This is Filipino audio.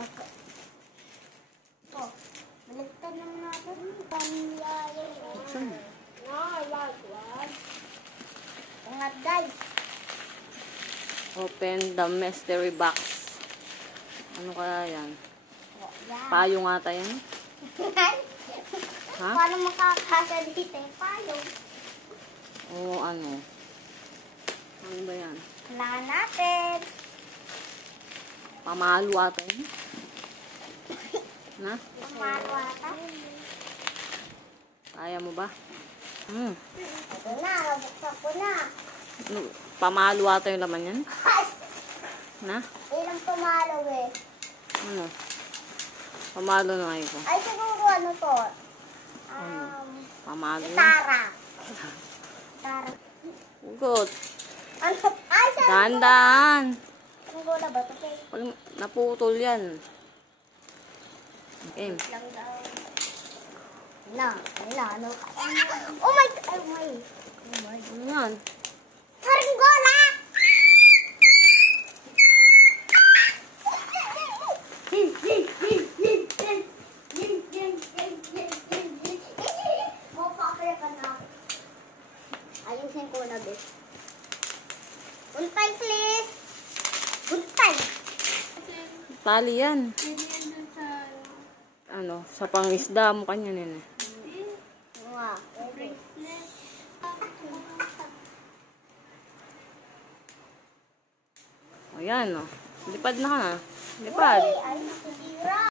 Oh, baliktad naman natin. Buksan mo. Ingat guys. Open the mystery box. Ano kaya yan? Yan. Payo nga tayo. Ha? Paano makakasa dito yung payo? Oo, ano? Ano ba yan? Kailangan natin. Pamalo ata yun. Na? Pamalo ata. Kaya mo ba? Ito na, nabuksan ko na. Ano, pamalo ata yung laman yan? Na? Ilang pamalo eh. Ano? Pamalo na ngayon ko. Ay, siguro ano to? Pamalo yun? Tara. Tara. Good. Ano? Ay, saan? Dahan-dahan. Ang gula ba ito? Pag naputol yan. Okay. Lang daw. Ano? Oh my God! Oh my. Ano yan? Saranggola! Ayusin ko na, bes. Buntay, please. Buntay. Tali yan. Ano? Sa pangisda mo kanya nila. Wow. O yan, o. Lipad na ka na. Lipad. Ay,